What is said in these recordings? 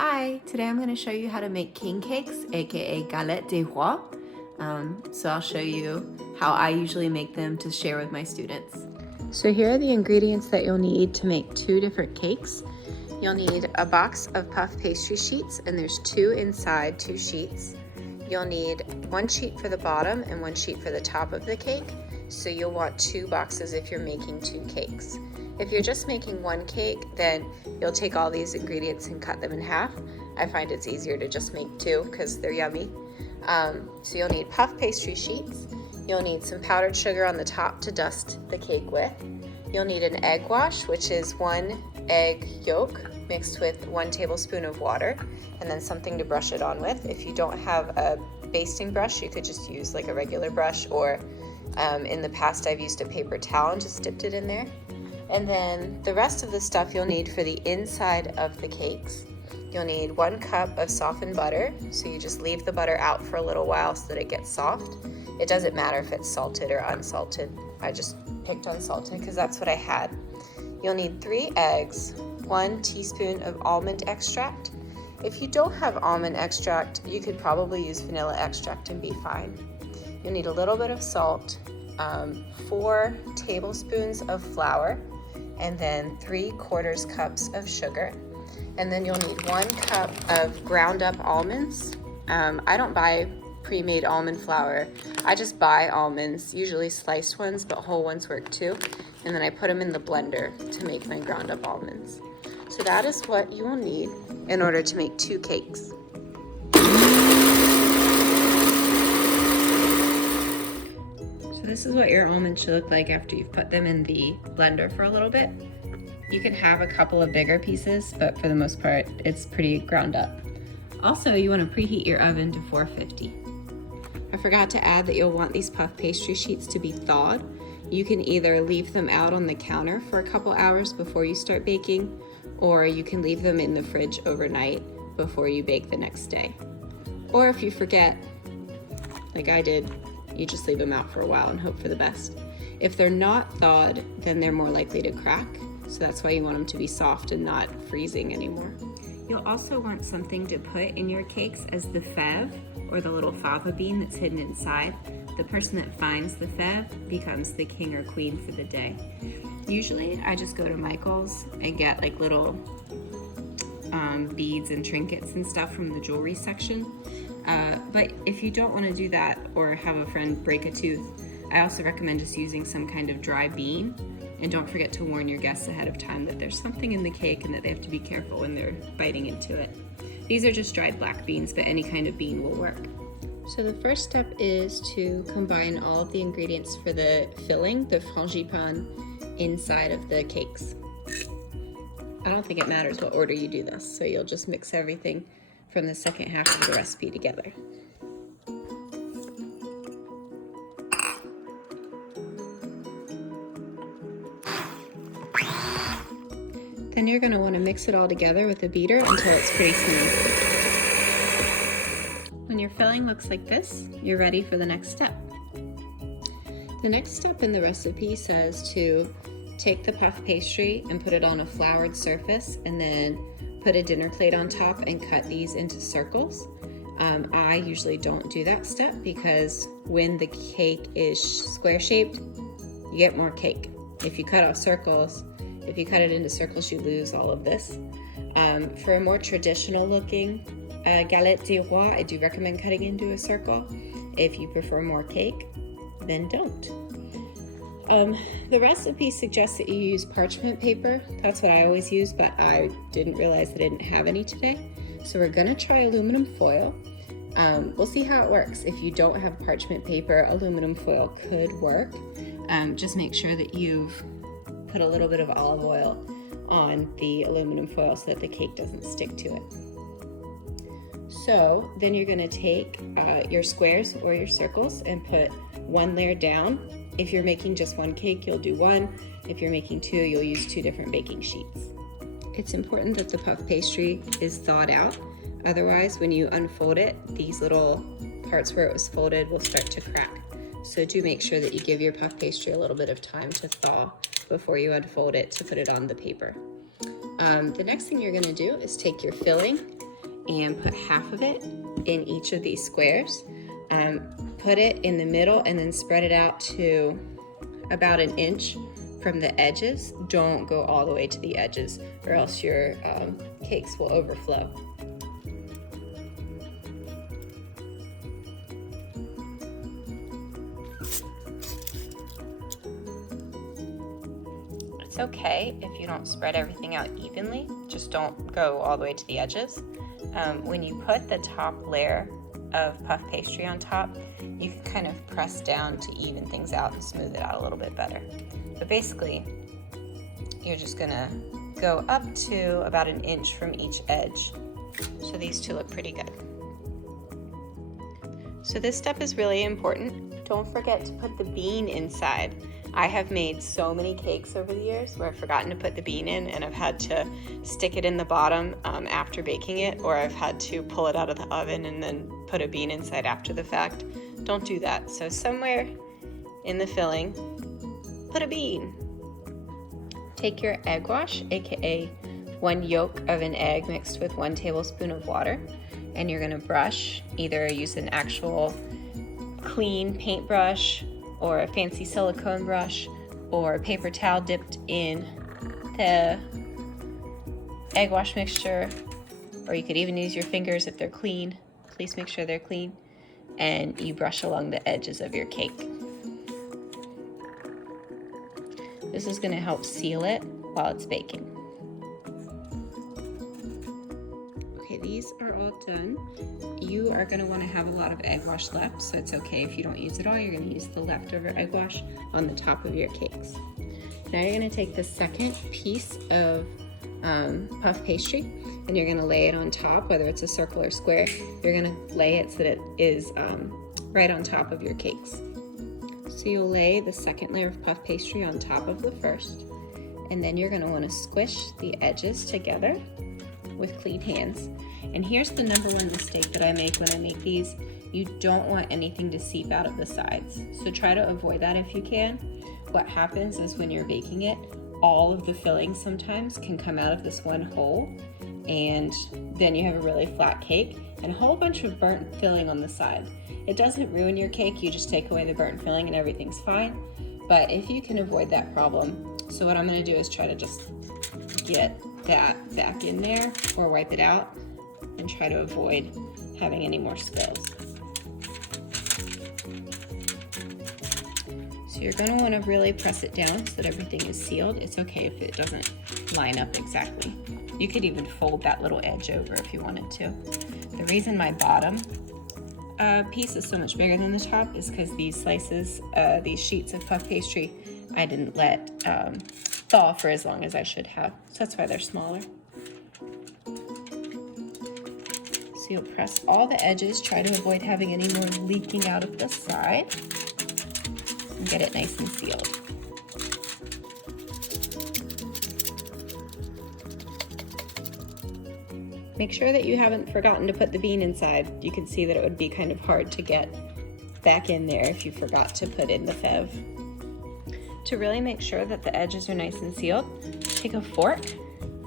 Hi, today I'm going to show you how to make king cakes, aka Galettes des Rois. So I'll show you how I usually make them to share with my students. So here are the ingredients that you'll need to make two different cakes. You'll need a box of puff pastry sheets, and there's two inside, two sheets. You'll need one sheet for the bottom and one sheet for the top of the cake. So you'll want two boxes if you're making two cakes. If you're just making one cake, then you'll take all these ingredients and cut them in half. I find it's easier to just make two because they're yummy. So you'll need puff pastry sheets. You'll need some powdered sugar on the top to dust the cake with. You'll need an egg wash, which is 1 egg yolk mixed with 1 tablespoon of water, and then something to brush it on with. If you don't have a basting brush, you could just use like a regular brush, or in the past I've used a paper towel and just dipped it in there. And then the rest of the stuff you'll need for the inside of the cakes. You'll need 1 cup of softened butter, so you just leave the butter out for a little while so that it gets soft. It doesn't matter if it's salted or unsalted. I just picked unsalted because that's what I had. You'll need 3 eggs, 1 teaspoon of almond extract. If you don't have almond extract, you could probably use vanilla extract and be fine. You'll need a little bit of salt, 4 tablespoons of flour, and then 3/4 cups of sugar. And then you'll need 1 cup of ground up almonds. I don't buy pre-made almond flour. I just buy almonds, usually sliced ones, but whole ones work too. And then I put them in the blender to make my ground up almonds. So that is what you will need in order to make 2 cakes. So this is what your almonds should look like after you've put them in the blender for a little bit. You can have a couple of bigger pieces, but for the most part, it's pretty ground up. Also, you want to preheat your oven to 450. I forgot to add that you'll want these puff pastry sheets to be thawed. You can either leave them out on the counter for a couple hours before you start baking, or you can leave them in the fridge overnight before you bake the next day. Or if you forget, like I did, you just leave them out for a while and hope for the best. If they're not thawed, then they're more likely to crack. So that's why you want them to be soft and not freezing anymore. You'll also want something to put in your cakes as the fève, or the little fava bean that's hidden inside. The person that finds the fève becomes the king or queen for the day. Usually I just go to Michael's and get like little beads and trinkets and stuff from the jewelry section. But if you don't want to do that or have a friend break a tooth, I also recommend just using some kind of dry bean. And don't forget to warn your guests ahead of time that there's something in the cake and that they have to be careful when they're biting into it. These are just dried black beans, but any kind of bean will work. So the first step is to combine all of the ingredients for the filling, the frangipane, inside of the cakes. I don't think it matters what order you do this, so you'll just mix everything from the second half of the recipe together. Then you're going to want to mix it all together with a beater until it's pretty smooth. When your filling looks like this, you're ready for the next step. The next step in the recipe says to take the puff pastry and put it on a floured surface, and then put a dinner plate on top and cut these into circles. I usually don't do that step because when the cake is square shaped, you get more cake. If you cut off circles, if you cut it into circles, you lose all of this. For a more traditional looking Galettes des Rois, I do recommend cutting into a circle. If you prefer more cake, then don't. The recipe suggests that you use parchment paper. That's what I always use, but I didn't realize I didn't have any today. So we're gonna try aluminum foil. We'll see how it works. If you don't have parchment paper, aluminum foil could work. Just make sure that you've put a little bit of olive oil on the aluminum foil so that the cake doesn't stick to it. So then you're going to take your squares or your circles and put 1 layer down. If you're making just 1 cake, you'll do 1. If you're making 2, you'll use 2 different baking sheets. It's important that the puff pastry is thawed out. Otherwise, when you unfold it, these little parts where it was folded will start to crack. So do make sure that you give your puff pastry a little bit of time to thaw before you unfold it to put it on the paper. The next thing you're gonna do is take your filling and put half of it in each of these squares. Put it in the middle and then spread it out to about 1 inch from the edges. Don't go all the way to the edges or else your cakes will overflow. It's okay if you don't spread everything out evenly, just don't go all the way to the edges. When you put the top layer of puff pastry on top, you can kind of press down to even things out and smooth it out a little bit better. But basically, you're just gonna go up to about 1 inch from each edge. So these two look pretty good. So this step is really important. Don't forget to put the bean inside. I have made so many cakes over the years where I've forgotten to put the bean in and I've had to stick it in the bottom after baking it, or I've had to pull it out of the oven and then put a bean inside after the fact. Don't do that. So somewhere in the filling, put a bean. Take your egg wash, aka 1 yolk of an egg mixed with 1 tablespoon of water, and you're gonna brush, either use an actual clean paintbrush or a fancy silicone brush or a paper towel dipped in the egg wash mixture, or you could even use your fingers if they're clean. Please make sure they're clean. And you brush along the edges of your cake. This is going to help seal it while it's baking. Okay, these are all done. You are going to want to have a lot of egg wash left, so it's okay if you don't use it all. You're going to use the leftover egg wash on the top of your cakes. Now you're going to take the second piece of puff pastry and you're going to lay it on top, whether it's a circle or square. You're going to lay it so that it is right on top of your cakes. So you'll lay the second layer of puff pastry on top of the first, and then you're going to want to squish the edges together with clean hands. And here's the #1 mistake that I make when I make these. You don't want anything to seep out of the sides, so try to avoid that if you can. What happens is when you're baking it, all of the filling sometimes can come out of this one hole, and then you have a really flat cake and a whole bunch of burnt filling on the side. It doesn't ruin your cake, you just take away the burnt filling and everything's fine. But if you can avoid that problem, so what I'm gonna do is try to just get that back in there or wipe it out and try to avoid having any more spills. So you're going to want to really press it down so that everything is sealed. It's okay if it doesn't line up exactly. You could even fold that little edge over if you wanted to. The reason my bottom piece is so much bigger than the top is because these slices, these sheets of puff pastry, I didn't let thaw for as long as I should have. So that's why they're smaller. So you'll press all the edges, try to avoid having any more leaking out of the side, and get it nice and sealed. Make sure that you haven't forgotten to put the bean inside. You can see that it would be kind of hard to get back in there if you forgot to put in the fève. To really make sure that the edges are nice and sealed, take a fork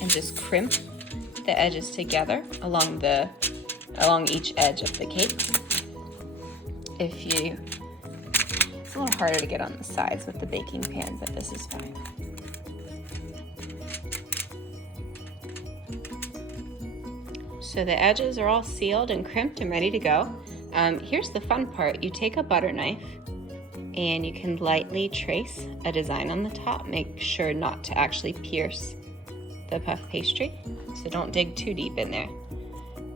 and just crimp the edges together along each edge of the cake. It's a little harder to get on the sides with the baking pan, but this is fine. So the edges are all sealed and crimped and ready to go. Here's the fun part. You take a butter knife and you can lightly trace a design on the top. Make sure not to actually pierce the puff pastry, so don't dig too deep in there.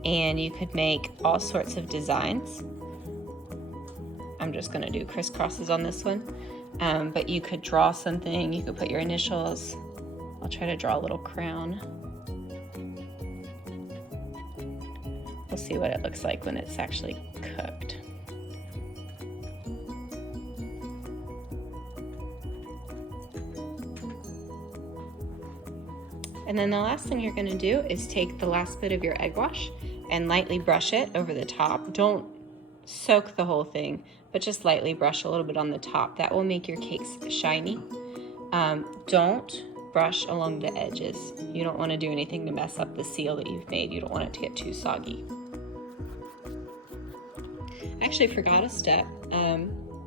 And you could make all sorts of designs. I'm just gonna do crisscrosses on this one, but you could draw something, you could put your initials. I'll try to draw a little crown. We'll see what it looks like when it's actually cooked. And then the last thing you're going to do is take the last bit of your egg wash and lightly brush it over the top. Don't soak the whole thing, but just lightly brush a little bit on the top. That will make your cakes shiny. Don't brush along the edges. You don't want to do anything to mess up the seal that you've made. You don't want it to get too soggy. I actually forgot a step.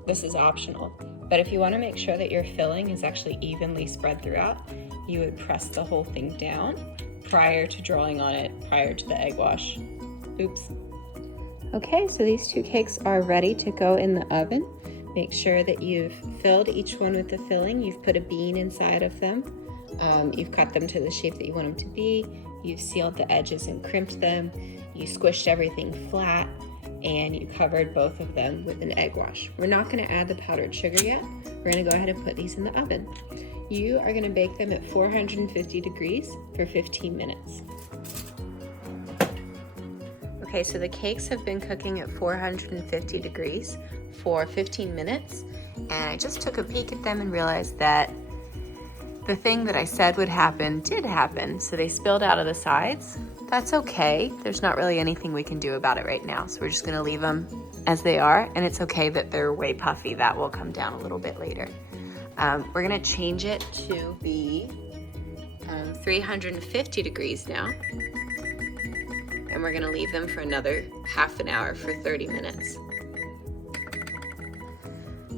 This is optional, but if you want to make sure that your filling is actually evenly spread throughout, you would press the whole thing down prior to drawing on it, prior to the egg wash. Oops. Okay, so these 2 cakes are ready to go in the oven. Make sure that you've filled each one with the filling. You've put a bean inside of them. You've cut them to the shape that you want them to be. You've sealed the edges and crimped them. You squished everything flat, and you covered both of them with an egg wash. We're not going to add the powdered sugar yet. We're going to go ahead and put these in the oven. You are going to bake them at 450 degrees for 15 minutes. Okay, so the cakes have been cooking at 450 degrees for 15 minutes, and I just took a peek at them and realized that the thing that I said would happen did happen. So they spilled out of the sides. That's okay. There's not really anything we can do about it right now, so we're just gonna leave them as they are, and it's okay that they're way puffy. That will come down a little bit later. We're gonna change it to be 350 degrees now. And we're gonna leave them for another half an hour for 30 minutes.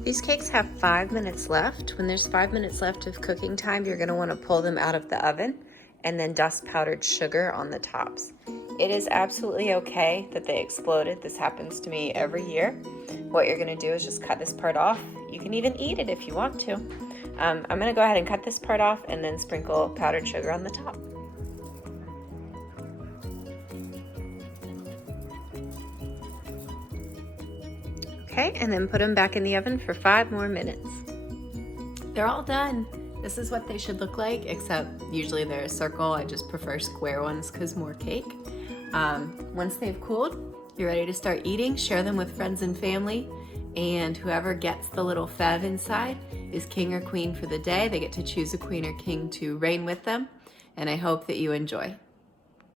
These cakes have 5 minutes left. When there's 5 minutes left of cooking time, you're gonna wanna pull them out of the oven and then dust powdered sugar on the tops. It is absolutely okay that they exploded. This happens to me every year. What you're gonna do is just cut this part off. You can even eat it if you want to. I'm gonna go ahead and cut this part off and then sprinkle powdered sugar on the top. Okay, and then put them back in the oven for 5 more minutes. They're all done. This is what they should look like, except usually they're a circle. I just prefer square ones because more cake. Once they've cooled, you're ready to start eating. Share them with friends and family, and whoever gets the little fève inside is king or queen for the day. They get to choose a queen or king to reign with them, and I hope that you enjoy.